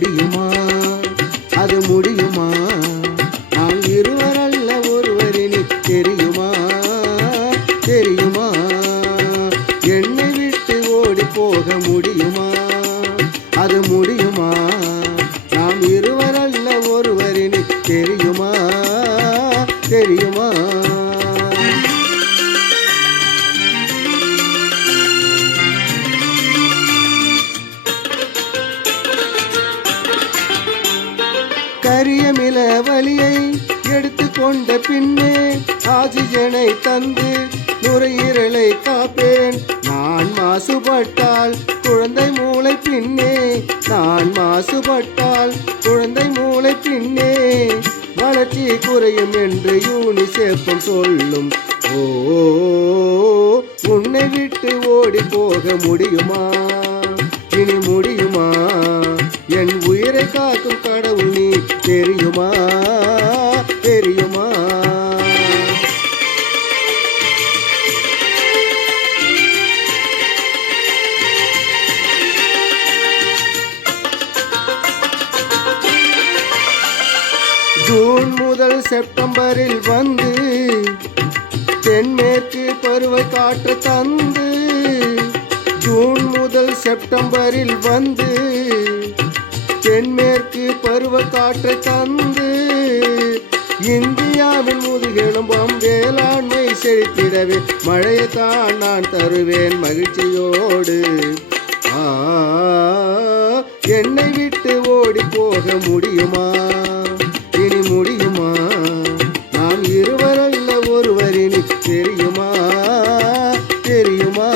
முடியுமா? அது முடியுமா? நாம் இருவரல்ல ஒருவரினி தெரியுமா? தெரியுமா? என்னை விட்டு ஓடி போக முடியுமா? அது முடியுமா? நாம் இருவரல்ல ஒருவரினி தெரியுமா? தெரியுமா? கரியமில வலியை எடுத்துக்கொண்ட பின்னே ஆக்சிஜனை தந்து நுரையீரலை காப்பேன். நான் மாசுபட்டால் குழந்தை மூளை பின்னே, நான் மாசுபட்டால் குழந்தை மூளை பின்னே வளர்ச்சி குறையும் என்று யூனிசெஃப்பும் சொல்லும். ஓ, உன்னை விட்டு ஓடி போக முடியுமா? இனி முடியுமா? என் உயிரை காக்கும் கடவுள் நீ தெரியுமா? தெரியுமா? ஜூன் முதல் செப்டம்பரில் வந்து தென்மேற்கு பருவ காற்று தந்து, ஜூன் முதல் செப்டம்பரில் வந்து தென்மேற்கு பருவ காற்றை தந்து இந்தியாவின் முதுகெலும்பம் வேளாண்மை செழித்திடவே மழையைத்தான் நான் தருவேன் மகிழ்ச்சியோடு. என்னை விட்டு ஓடி போக முடியுமா? இனி முடியுமா? நாம் இருவரல்ல ஒருவரினி தெரியுமா? தெரியுமா?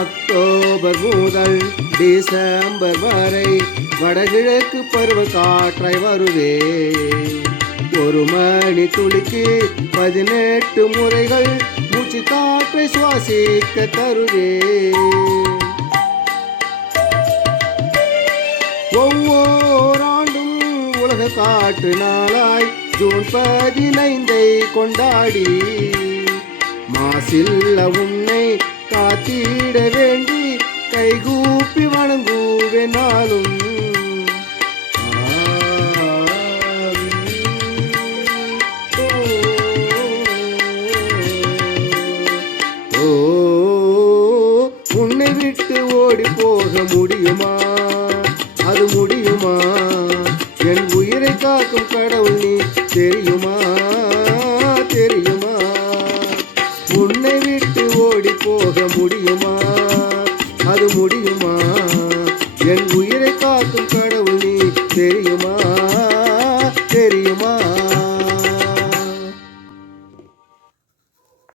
அக்டோபர் முதல் டிசம்பர் வரை வடகிழக்கு பருவ காற்றை வருவே. ஒரு மணி துளிக்கு 18 முறைகள் மூச்சு காற்றை சுவாசிக்க தருவே. ஒவ்வொரு ஆண்டும் உலக காற்று நாளாய் ஜூன் 15 கொண்டாடி மாசில்ல உன்னை காத்திட வேண்டி கைகூப்பி வணங்குவேன் நாளும். உன்னை விட்டு ஓடி போக முடியுமா? அது முடியுமா? என் உயிரை காக்கும் கடவுள் நீ தெரியுமா? தெரியுமா? உன்னை விட்டு ஓடி போக முடியுமா? அது முடியுமா? என் உயிரை காக்கும் கடவுள் நீ தெரியுமா?